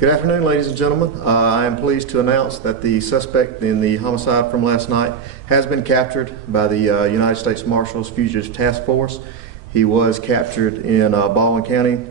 Good afternoon, ladies and gentlemen. I am pleased to announce that the suspect in the homicide from last night has been captured by the United States Marshals Fugitive Task Force. He was captured in Baldwin County.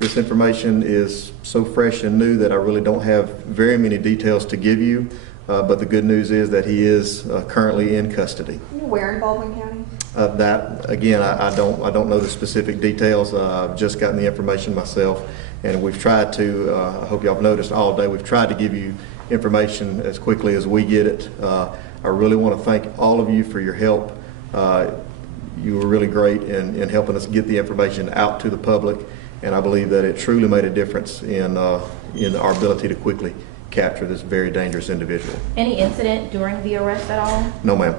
This information is so fresh and new that I really don't have very many details to give you, but the good news is that he is currently in custody. Where in Baldwin County? That again, I don't know the specific details. I've just gotten the information myself, and we've tried to. I hope y'all have noticed all day. We've tried to give you information as quickly as we get it. I really want to thank all of you for your help. You were really great in helping us get the information out to the public, and I believe that it truly made a difference in our ability to quickly capture this very dangerous individual. Any incident during the arrest at all? No, ma'am.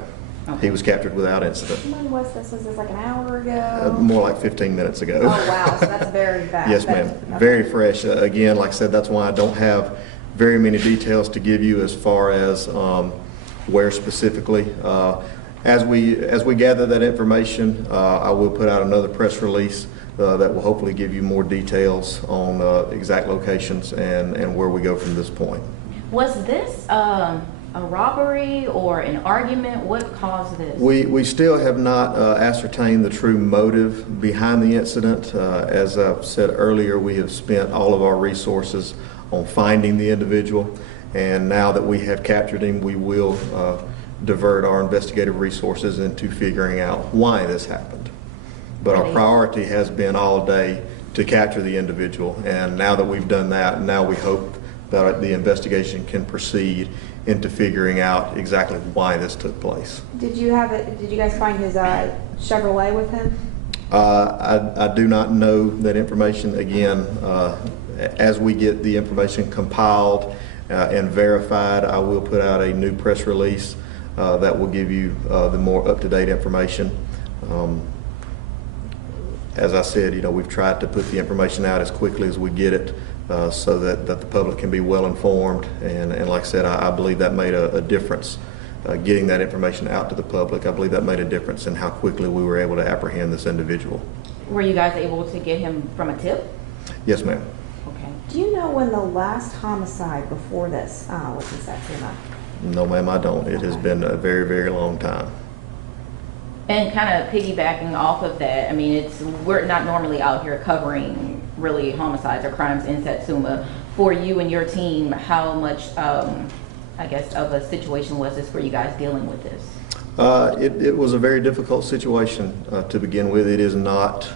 Okay. He was captured without incident. When was this? Was this like an hour ago? More like 15 minutes ago. Oh wow, so that's very fast. Yes, ma'am. Okay. Very fresh. Again, like I said, that's why I don't have very many details to give you as far as where specifically. As we gather that information, I will put out another press release that will hopefully give you more details on exact locations and where we go from this point. Was this a robbery or an argument? What caused this? We still have not ascertained the true motive behind the incident. As I've said earlier, we have spent all of our resources on finding the individual, and now that we have captured him, we will divert our investigative resources into figuring out why this happened. But our priority has been all day to capture the individual, and now that we've done that, now we hope that the investigation can proceed into figuring out exactly why this took place. Did you guys find his Chevrolet with him? I do not know that information. Again, as we get the information compiled and verified, I will put out a new press release that will give you the more up-to-date information. As I said, we've tried to put the information out as quickly as we get it so that the public can be well informed. And like I said, I believe that made a difference. Getting that information out to the public, I believe that made a difference in how quickly we were able to apprehend this individual. Were you guys able to get him from a tip? Yes, ma'am. Okay. Do you know when the last homicide before this was in Satsuma? No, ma'am, I don't. It has been a very, very long time. And kind of piggybacking off of that, I mean, we're not normally out here covering really homicides or crimes in Satsuma. For you and your team, how much, I guess, of a situation was this for you guys dealing with this? It was a very difficult situation to begin with. It is not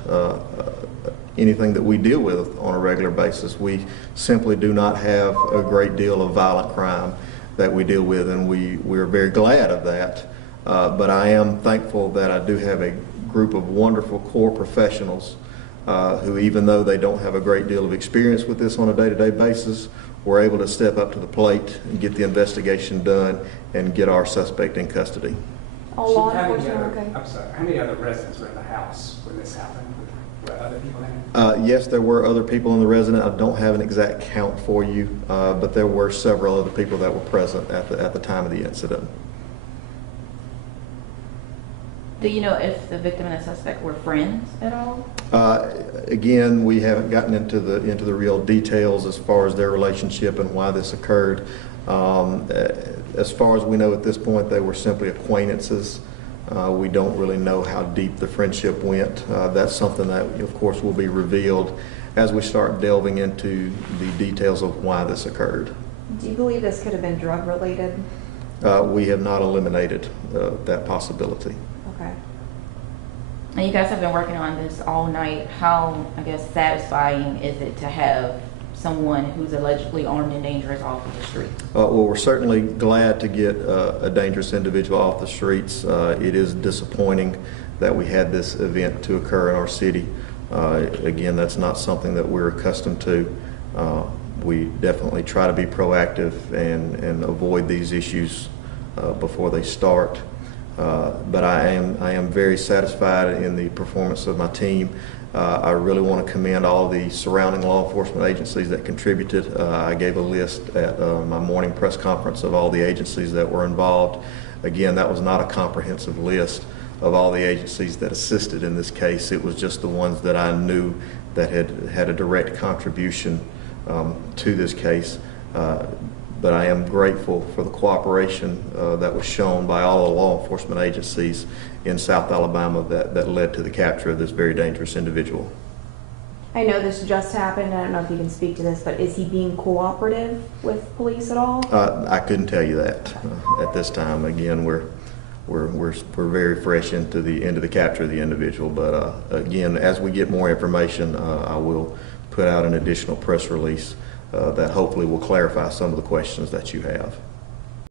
anything that we deal with on a regular basis. We simply do not have a great deal of violent crime that we deal with, and we're very glad of that. But I am thankful that I do have a group of wonderful core professionals who, even though they don't have a great deal of experience with this on a day-to-day basis, were able to step up to the plate and get the investigation done and get our suspect in custody. All law enforcement, okay. I'm sorry, how many other residents were in the house when this happened? Were other people in it? Yes, there were other people in the residence. I don't have an exact count for you, but there were several other people that were present at the time of the incident. Do you know if the victim and the suspect were friends at all? Again, we haven't gotten into the real details as far as their relationship and why this occurred. As far as we know at this point, they were simply acquaintances. We don't really know how deep the friendship went. That's something that, of course, will be revealed as we start delving into the details of why this occurred. Do you believe this could have been drug related? We have not eliminated that possibility. Okay. And you guys have been working on this all night. How, I guess, satisfying is it to have someone who's allegedly armed and dangerous off of the street? Well, we're certainly glad to get a dangerous individual off the streets. It is disappointing that we had this event to occur in our city. Again, that's not something that we're accustomed to. We definitely try to be proactive and avoid these issues before they start. But I am very satisfied in the performance of my team. I really want to commend all the surrounding law enforcement agencies that contributed. I gave a list at my morning press conference of all the agencies that were involved. Again, that was not a comprehensive list of all the agencies that assisted in this case. It was just the ones that I knew that had a direct contribution to this case. But I am grateful for the cooperation that was shown by all the law enforcement agencies in South Alabama that led to the capture of this very dangerous individual. I know this just happened. I don't know if you can speak to this, but is he being cooperative with police at all? I couldn't tell you that at this time. Again, we're very fresh into the capture of the individual. But again, as we get more information, I will put out an additional press release that hopefully will clarify some of the questions that you have.